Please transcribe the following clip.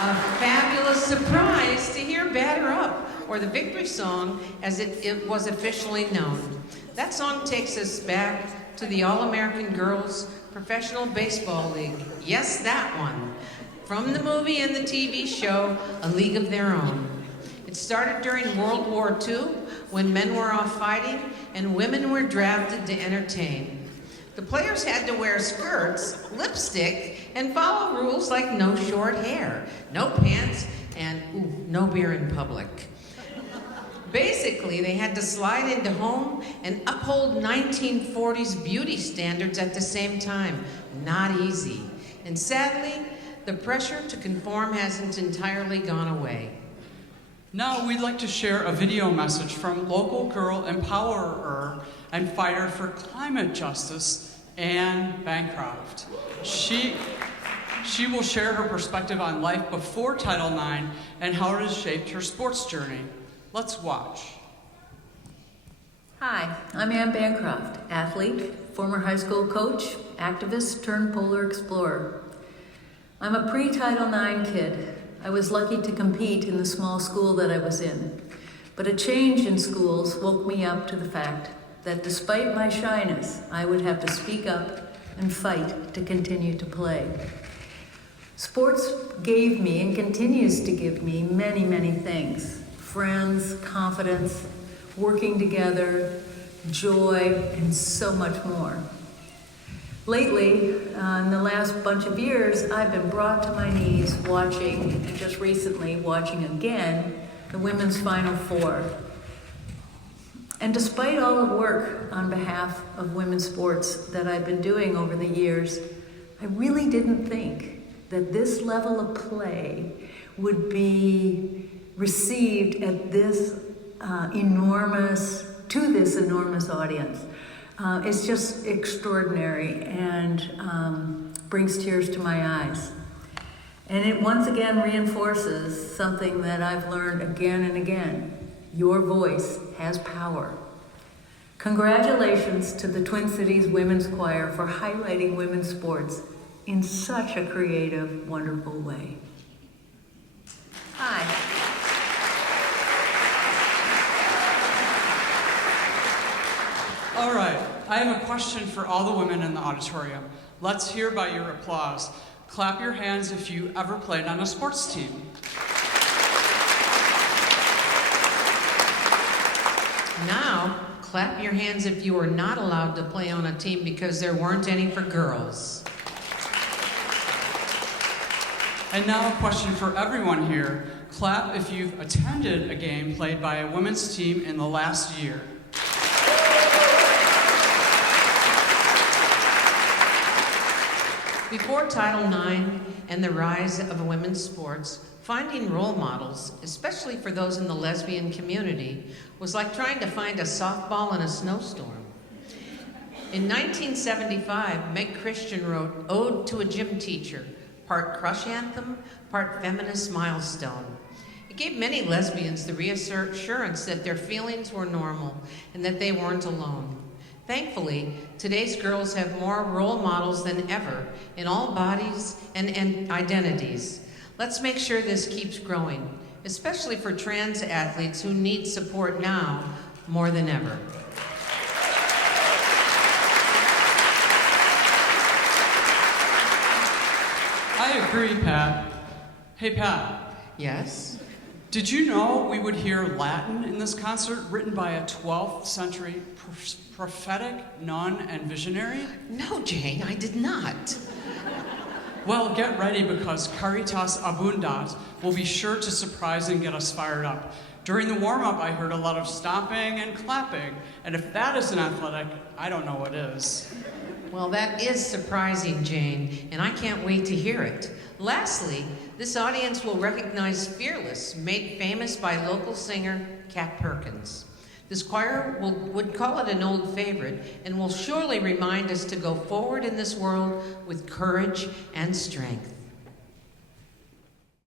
A fabulous surprise to hear Batter Up, or the victory song as it was officially known. That song takes us back to the All-American Girls Professional Baseball League. Yes, that one. From the movie and the TV show, A League of Their Own. It started during World War II, when men were off fighting and women were drafted to entertain. The players had to wear skirts, lipstick, and follow rules like no short hair, no pants, and no beer in public. Basically, they had to slide into home and uphold 1940s beauty standards at the same time. Not easy. And sadly, the pressure to conform hasn't entirely gone away. Now we'd like to share a video message from local girl empowerer and fighter for climate justice, Anne Bancroft. She will share her perspective on life before Title IX and how it has shaped her sports journey. Let's watch. Hi, I'm Anne Bancroft, athlete, former high school coach, activist turned polar explorer. I'm a pre-Title IX kid. I was lucky to compete in the small school that I was in. But a change in schools woke me up to the fact that despite my shyness, I would have to speak up and fight to continue to play. Sports gave me and continues to give me many, many things. Friends, confidence, working together, joy, and so much more. Lately, in the last bunch of years, I've been brought to my knees watching, and just recently watching again, the Women's Final Four. And despite all the work on behalf of women's sports that I've been doing over the years, I really didn't think that this level of play would be received at this enormous audience. It's just extraordinary and brings tears to my eyes. And it once again reinforces something that I've learned again and again. Your voice has power. Congratulations to the Twin Cities Women's Choir for highlighting women's sports in such a creative, wonderful way. Hi. All right, I have a question for all the women in the auditorium. Let's hear by your applause. Clap your hands if you ever played on a sports team. Now, clap your hands if you were not allowed to play on a team because there weren't any for girls. And now a question for everyone here. Clap if you've attended a game played by a women's team in the last year. Before Title IX and the rise of women's sports, finding role models, especially for those in the lesbian community, was like trying to find a softball in a snowstorm. In 1975, Meg Christian wrote Ode to a Gym Teacher, part crush anthem, part feminist milestone. It gave many lesbians the reassurance that their feelings were normal and that they weren't alone. Thankfully, today's girls have more role models than ever in all bodies and identities. Let's make sure this keeps growing, especially for trans athletes who need support now more than ever. I agree, Pat. Hey, Pat. Yes? Did you know we would hear Latin in this concert written by a 12th century prophetic nun and visionary? No, Jane, I did not. Well, get ready because Caritas Abundat will be sure to surprise and get us fired up. During the warm-up, I heard a lot of stomping and clapping, and if that isn't athletic, I don't know what is. Well, that is surprising, Jane, and I can't wait to hear it. Lastly, this audience will recognize Fearless, made famous by local singer Kat Perkins. This choir would call it an old favorite and will surely remind us to go forward in this world with courage and strength.